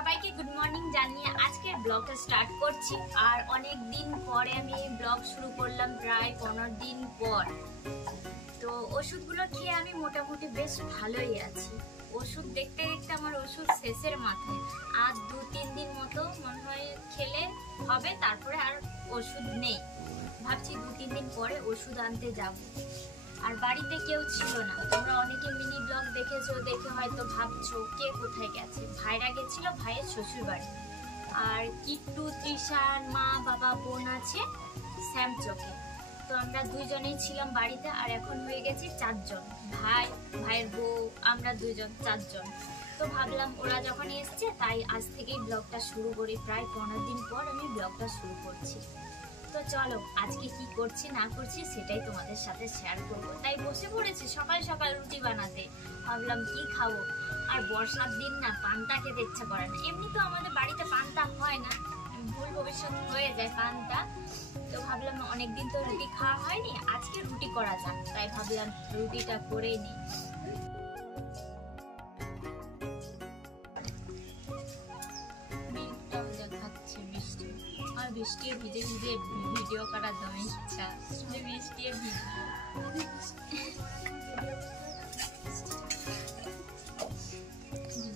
সবাইকে good morning জানিয়ে আজকের ব্লগটা স্টার্ট করছি। আর অনেক দিন পরে আমি এই ব্লগ শুরু করলাম, প্রায় 15 দিন পর। তো ওষুধগুলো খেয়ে আমি মোটামুটি বেশ ভালোই আছি। ওষুধ দেখতে দেখতে আমার ওষুধ শেষের মাথায়, আর 2-3 দিন মতো মনে হয় খেলে হবে, তারপরে আর ওষুধ নেই। ভাবছি 2-3 দিন পরে ওষুধ আনতে যাব। আর বাড়িতে কেউ ছিল না, তোমরা অনেকে মিনি ব্লগ দেখেছো, দেখে হয়তো ভাবছো কে কোথায় গেছে। ভাইরা গেছিল ভাইয়ের শ্বশুর বাড়ি, আর কিট্টু, তৃষার মা, বাবা, বোন আছে শ্যামচকে। তো আমরা দুইজনেই ছিলাম বাড়িতে, আর এখন হয়ে গেছি 4 জন। ভাই, ভাইয়ের বউ, আমরা দুইজন, 4 জন। তো ভাবলাম ওরা যখন এসছে তাই আজ থেকেই ব্লগটা শুরু করি। প্রায় 15 দিন পর আমি ব্লগটা শুরু করছি। তো চলো আজকে কি করছি না করছি সেটাই তোমাদের সাথে শেয়ার করবো। তাই বসে পড়েছি সকাল সকাল রুটি বানাতে। ভাবলাম কি খাবো, আর বর্ষার দিন না, পান্তা খেতে ইচ্ছা করে না। এমনি তো আমাদের বাড়িতে পান্তা হয় না, ভুল ভবিষ্যৎ হয়ে যায় পান্তা। তো ভাবলাম অনেকদিন তো রুটি খাওয়া হয়নি, আজকে রুটি করা যাক। তাই ভাবলাম রুটিটা করেই নিই। বৃষ্টি ভিজে ভিজে ভিডিও করার দম ইচ্ছা,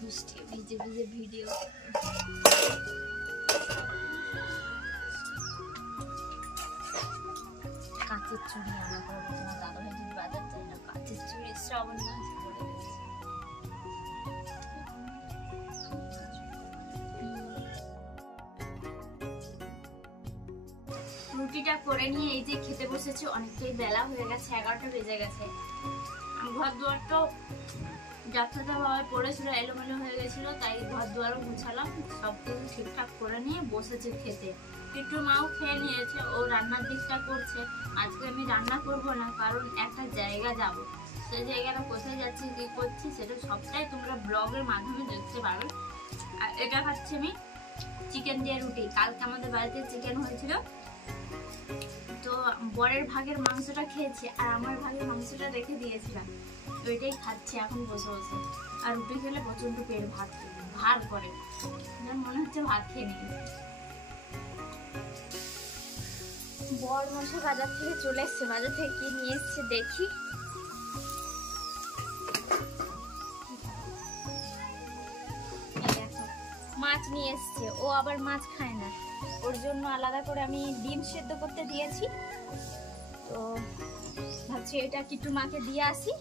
বৃষ্টি ভিজে ভিজে ভিডিও। কাঁচের চুড়ি আনা করবো, তোমার দাদা ভাই যদি বাজার যায় না, কাঁচের চুড়ি শ্রাবণ মাস পড়ে গেছে। রুটিটা করে নিয়ে এই যে খেতে বসেছি। অনেকটাই বেলা হয়ে গেছে, 11টা বেজে গেছে। ঘর দুয়ার তো যাত্রাটা ভাবে পড়েছিল, এলোমেলো হয়ে গেছিল, তাই ঘর দুয়ারও গুছালাম, সব কিছু ঠিকঠাক করে নিয়ে বসেছে খেতে। একটু মাও খেয়ে নিয়েছে, ও রান্নার দিকটা করছে। আজকে আমি রান্না করব না, কারণ একটা জায়গা যাব। সেই জায়গাটা কোথায় যাচ্ছি, কি করছি, সেটা সবটাই তোমরা ব্লগের মাধ্যমে দেখতে পারো। আর এটা খাচ্ছি আমি চিকেন দিয়ে রুটি। কালকে আমাদের বাড়িতে চিকেন হয়েছিল, তো বরের ভাগের মাংসটা খেয়েছি, আর আমার ভাগের মাংসটা রেখে দিয়েছিলাম। ওইটাই খাচ্ছি এখন বসে বসে। আর রুটি খেলে প্রচন্ড পেট ভার করে, মনে হচ্ছে ভাত খেয়ে নিয়েছি। বর মশা বাজার থেকে চলে এসছে। বাজার থেকে কি নিয়ে এসছে দেখি। মাছ নিয়ে এসছে, ও আবার মাছ খায় না, ওর জন্য আলাদা করে আমি ডিম সেদ্ধ করতে দিয়েছি। তো ভাবছি এটা কিট্টু মাকে দিয়ে আসি,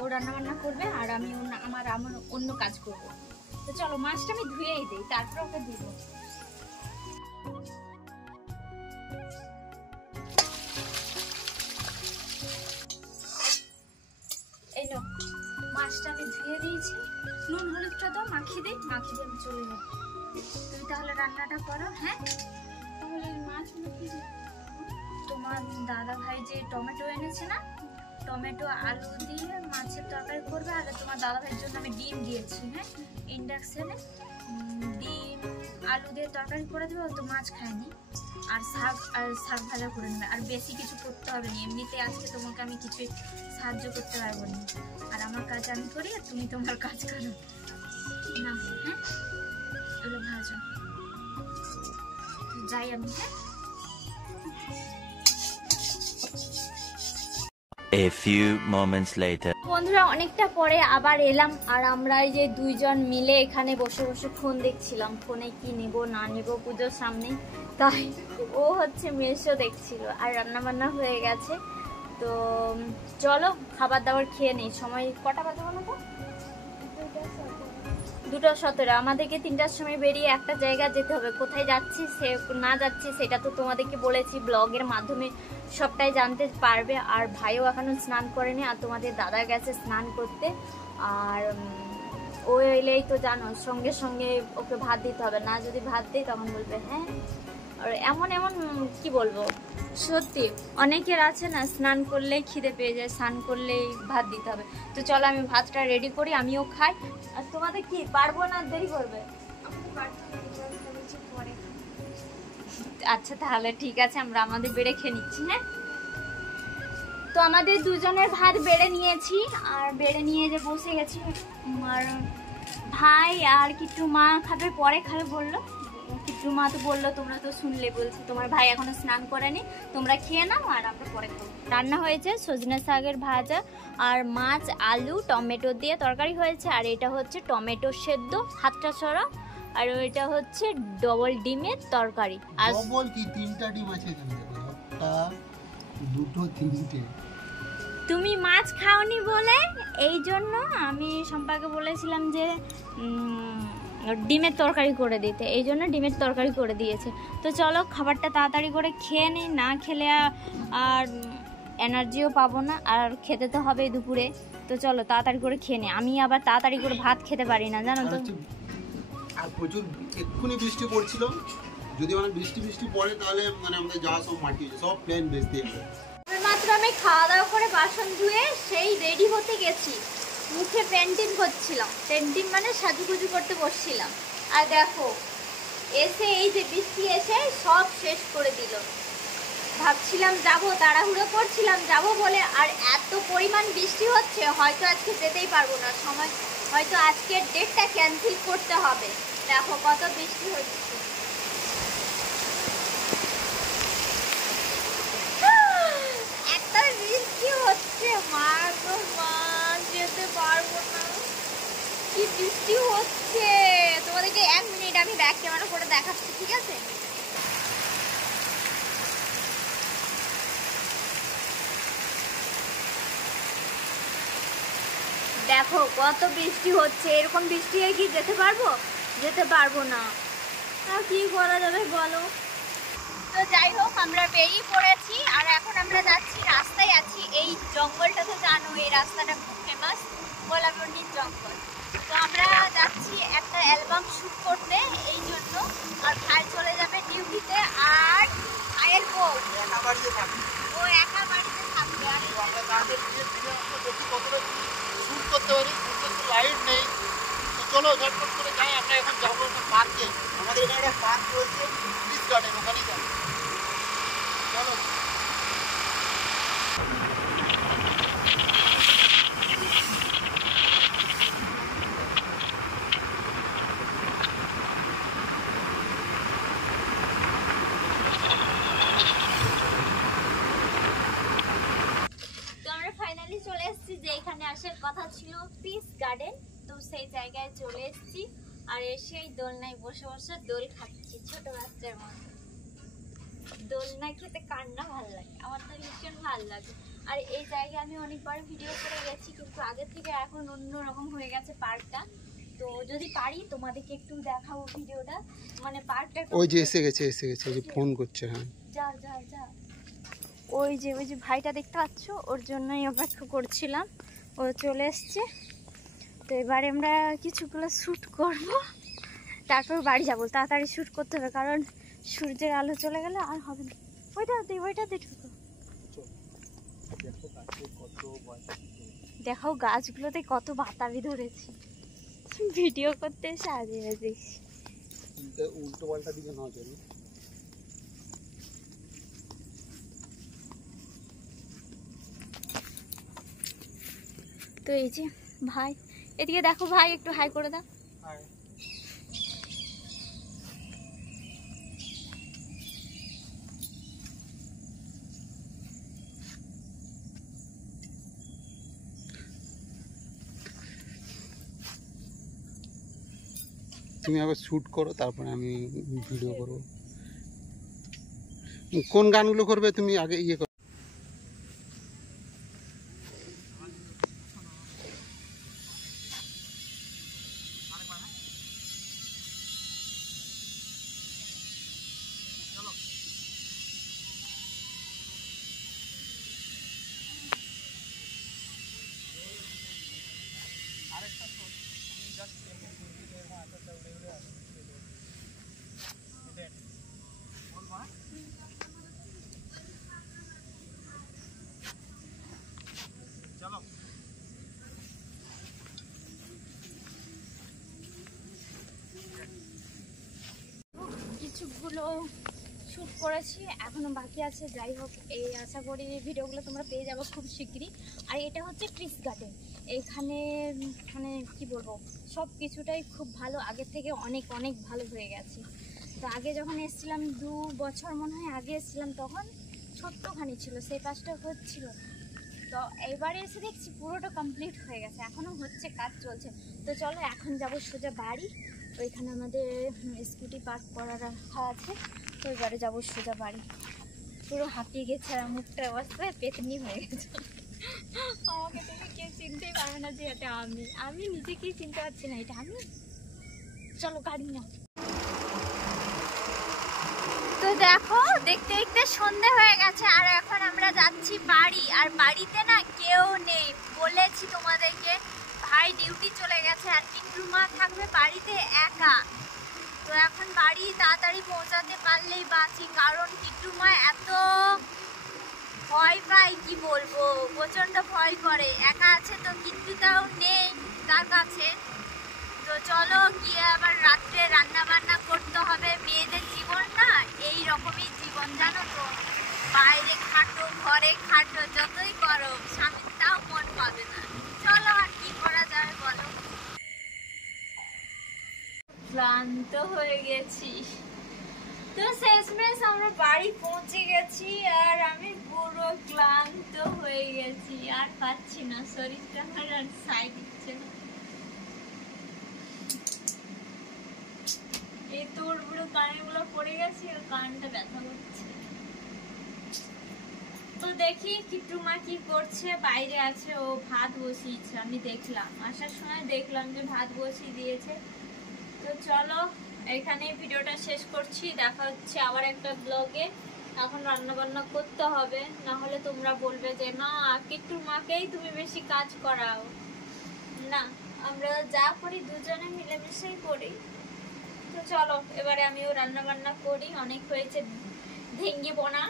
ও রান্না বান্না করবে, আর আমি আমার অন্য কাজ করব। তো চলো মাছটা আমি ধুয়েই দিই, তারপর ওকে দিব। এই নো, মাছটা আমি ধুয়ে দিয়েছি। নুন হলুদটা দাও, মাখিয়ে দিই, মাখিয়ে দিয়ে আমি চলে যাবো। তুমি তাহলে রান্নাটা করো। হ্যাঁ, তাহলে মাছ মাখিয়ে দিই। তোমার দাদা ভাই যে টমেটো এনেছে না, টমেটো আলু দিয়ে মাছের তরকারি করবে। আর তোমার দাদা ভাইয়ের জন্য আমি ডিম দিয়েছি, হ্যাঁ, ইন্ডাকশনে ডিম আলু দিয়ে তরকারি করে দেবো। তো মাছ খায়নি। আর শাক ভাজা করে নেবে। আর বেশি কিছু করতে হবে না, এমনিতে আজকে তোমাকে আমি কিছু সাহায্য করতে পারবো না। আর আমার কাজ আমি করি, আর তুমি তোমার কাজ করো না। হ্যাঁ, এগুলো ভাজো, যাই আমি। হ্যাঁ, A few moments later. বন্ধুরা অনেকটা পরে আবার এলাম, আর আমরা এই যে দুইজন মিলে এখানে বসে বসে ফোন দেখছিলাম। ফোনে কি নেব না নেব পুজোর সামনে, তাই ও হচ্ছে মেশো দেখছিল। আর রান্না বান্না হয়ে গেছে। তো চলো খাবার দাবার খেয়ে নেই। সময় কটা বাজে বলো তো? 2:17। আমাদেরকে 3টার সময় বেরিয়ে একটা জায়গা যেতে হবে। কোথায় যাচ্ছি সে না যাচ্ছি সেটা তো তোমাদেরকে বলেছি, ব্লগের মাধ্যমে সবটাই জানতে পারবে। আর ভাইও এখনো স্নান করেনি, আর তোমাদের দাদা গেছে স্নান করতে। আর ও এলেই তো জানো সঙ্গে সঙ্গে ওকে ভাত দিতে হবে, না যদি ভাত দিই তখন বলবে হ্যাঁ। আর এমন কি বলবো, সত্যি অনেকের আছে না, স্নান করলেই খিদে পেয়ে যায়, স্নান করলেই ভাত দিতে হবে। তো চলো আমি ভাতটা রেডি করি, আমিও খাই। আর তোমাদের কি পারবো না, দেরি করবে? আচ্ছা তাহলে ঠিক আছে, আমরা আমাদের বেড়ে খেয়ে নিচ্ছি। হ্যাঁ, তো আমাদের দুজনের ভাত বেড়ে নিয়েছি, আর বেড়ে নিয়ে যে বসে গেছি। আর ভাই আর কিট্টু মা খাবে, পরে খাবে বললো। কিট্টু মা তো বললো, তোমরা তো শুনলে, বলছে তোমার ভাই এখনো স্নান করেনি, তোমরা খেয়ে নাও আর আমরা পরে খাবো। রান্না হয়েছে সজনে শাকের ভাজা আর মাছ আলু টমেটো দিয়ে তরকারি হয়েছে, আর এটা হচ্ছে টমেটো সেদ্ধ হাতটা ছড়া, আর ওইটা হচ্ছে ডবল ডিমের তরকারি। আর ডবল কি 3টা ডিম আছে এখানে, একটা দুটো তিনটে। তুমি মাছ খাওনি বলে এই জন্য আমি সম্পাকে বলেছিলাম যে ডিমের তরকারি করে দিতে, এই জন্য ডিমের তরকারি করে দিয়েছে। তো চলো খাবারটা তাড়াতাড়ি করে খেয়ে নিই, না খেলে আর এনার্জিও পাবো না, আর খেতে তো হবে দুপুরে। তো চলো তাড়াতাড়ি করে খেয়ে নিই, আমি আবার তাড়াতাড়ি করে ভাত খেতে পারি না জানো তো। আর প্রচুর এক্ষুনি বৃষ্টি পড়ছিল, যদি মানে বৃষ্টি পড়ে তাহলে মানে আমাদের যাওয়া সব মাটি হয়েছে, সব প্লেন ভেস্তে যাবে। মাত্র আমি খাওয়া দাওয়া করে বাসন ধুয়ে সেই রেডি হতে গেছি, মুখে পেন্টিং করছিলাম, পেন্টিং মানে সাজুগুজু করতে বসছিলাম, আর দেখো এসে এই যে বৃষ্টি এসে সব শেষ করে দিল। ভাবছিলাম যাব, তাড়াহুড়ো করছিলাম যাব বলে, আর এত পরিমাণ বৃষ্টি হচ্ছে হয়তো আজকে যেতেই পারবো না, সময় হয়তো আজকের ডেটটা ক্যান্সেল করতে হবে। দেখো কত বৃষ্টি হচ্ছে, একটা বৃষ্টি হচ্ছে, মা গো মা যেতে পারবো না, কি বৃষ্টি হচ্ছে। তোমাদেরকে 1 মিনিট আমি ব্যাক ক্যামেরা করে দেখাচ্ছি, ঠিক আছে? দেখো কত বৃষ্টি হচ্ছে, এরকম বৃষ্টি হয়ে কি যেতে পারবো? যেতে পারবো না, আর কি করা যাবে বলো। তো যাই হোক আমরা বেরিয়ে পড়েছি, আর এখন আমরা যাচ্ছি, রাস্তায় আছি। এই জঙ্গলটা তো জানো, এই রাস্তাটা খুব ফেমাস, গোলাপন্ডির জঙ্গল। তো আমরা যাচ্ছি একটা অ্যালবাম শুট করতে এই জন্য, আর ভাই চলে যাবে ডিউটিতে, আর ভাইয়ের বউ একা বাড়িতে থাকি, ও একা বাড়িতে থাকবে। আর আমরা তাদের ভিডিও দেখি কতটা শুট করতে পারি, শুট লাইট নেই। তো চলো ঝটপট করে যাই, আমরা এখন যাবো একটা পার্কে, আমাদের এখানে একটা পার্ক রয়েছে ব্রিজ গার্ডেন, ওখানেই যাবো। চলো। ফাইনালি চলে এসেছি, যে এখানে আসার কথা ছিল পিস গার্ডেন, তো সেই জায়গায় চলে এসেছি। আর এসেই দোলনায় বসে বসে দোল খাচ্ছি ছোট বাচ্চার মতো। দোলনা খেতে কার না ভালো লাগে, আমার তো ভীষণ ভালো লাগে। আর এই জায়গায় আমি অনেকবার ভিডিও করে গেছি, কিন্তু আগে থেকে এখন অন্যরকম হয়ে গেছে পার্কটা। তো যদি পারি তোমাদেরকে একটু দেখাবো ভিডিওটা, মানে পার্কটা। ওই যে এসে গেছে ওই যে ফোন করছে। হ্যাঁ যাও যাও যাও, ওই যে ভাইটা দেখতে পাচ্ছ, ওর জন্যই অপেক্ষা করছিলাম, ও চলে এসছে। তো এবারে আমরা কিছুগুলো শ্যুট করব, তারপর বাড়ি যাবো। তাড়াতাড়ি শ্যুট করতে হবে, কারণ সূর্যের আলো চলে গেলে আর হবে না। ওইটাতে ঢুকো, দেখো গাছগুলোতে কত বাতাবি ধরেছে, ভিডিও করতে এসে আগে আছিস। উল্টো পাল্টা দিকে না চলো। তো এই যে ভাই, এদিকে দেখো ভাই, একটু হাই করে দাও। তুমি আবার শ্যুট করো, তারপরে আমি ভিডিও করব। কোন গানগুলো করবে তুমি আগে ইয়ে করো। কিছুগুলো শ্যুট করেছি, এখনো বাকি আছে। যাই হোক, এই আশা করি ভিডিওগুলো তোমরা পেয়ে যাবো খুব শিগগিরই। আর এটা হচ্ছে ক্রিস গার্ডেন। এখানে মানে কি বলবো, সব কিছুটাই খুব ভালো, আগের থেকে অনেক অনেক ভালো হয়ে গেছে। তো আগে যখন এসেছিলাম 2 বছর মনে হয় আগে এসেছিলাম, তখন ছোট্টখানি ছিল, সেই কাজটা হচ্ছিল। তো এবারে এসে দেখছি পুরোটা কমপ্লিট হয়ে গেছে, এখনও হচ্ছে, কাজ চলছে। তো চলো এখন যাব সোজা বাড়ি। ওইখানে আমাদের স্কুটি পার্ক করার রাখা আছে, তো এবারে যাবো সোজা বাড়ি। পুরো হাঁপিয়ে গেছে আর মুখটা অবস্থায় পেতনি হয়ে গেছে। আমাকে তুমি কেউ চিনতেই পারবে না যে এটা আমি নিজেকেই চিনতে পারছি না এটা আমি। চলো গাড়ি নাও। তো দেখো, দেখতে দেখতে সন্ধে হয়ে গেছে আর এখন আমরা যাচ্ছি বাড়ি। আর বাড়িতে না কেউ নেই, বলেছি তোমাদেরকে, ভাই ডিউটি চলে গেছে আর টিন্টু মা থাকবে বাড়িতে একা। তো এখন বাড়ি তাড়াতাড়ি পৌঁছাতে পারলেই বাঁচি, কারণ টিন্টু মা এত ভয় পায় কি বলবো, প্রচন্ড ভয় করে। একা আছে তো, কিট্টুটাও নেই তার কাছে। তো চলো গিয়ে আবার রাত্রে রান্না বান্না করতে হবে। মেয়েদের জীবন না এই রকমই জীবন, জানো তো, বাইরে খাটো ঘরে খাটো, যতই করো স্বামীরটাও মন পাবে না। চলো আর কি করা যায় বলো। ক্লান্ত হয়ে গেছি, তো শেষমেশ আমরা বাড়ি পৌঁছে গেছি আর আমি পুরো ক্লান্ত হয়ে গেছি, আর পাচ্ছি না, শরীরটা আমার আর সাই দিচ্ছে না। এই তোর পুরো কানেগুলো পড়ে গেছে আর কানটা ব্যথা করছে। তো দেখি কিট্টু মা কি করছে, বাইরে আছে, ও ভাত বসিয়েছে, আমি দেখলাম আসার সময় দেখলাম যে ভাত বসিয়ে দিয়েছে। তো চলো এখানে ভিডিওটা শেষ করছি, দেখা হচ্ছে আবার একটা ব্লগে। এখন রান্না বান্না করতে হবে, না হলে তোমরা বলবে যে না কিট্টুর মাকেই তুমি বেশি কাজ করাও। না, আমরা যা করি দুজনে মিলেমিশেই করি। তো চলো এবারে আমিও রান্না বান্না করি, অনেক হয়েছে ভেঙ্গে বোনা।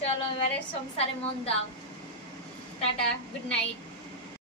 চলো এবারে সংসারে মন দাও। Tata, good night.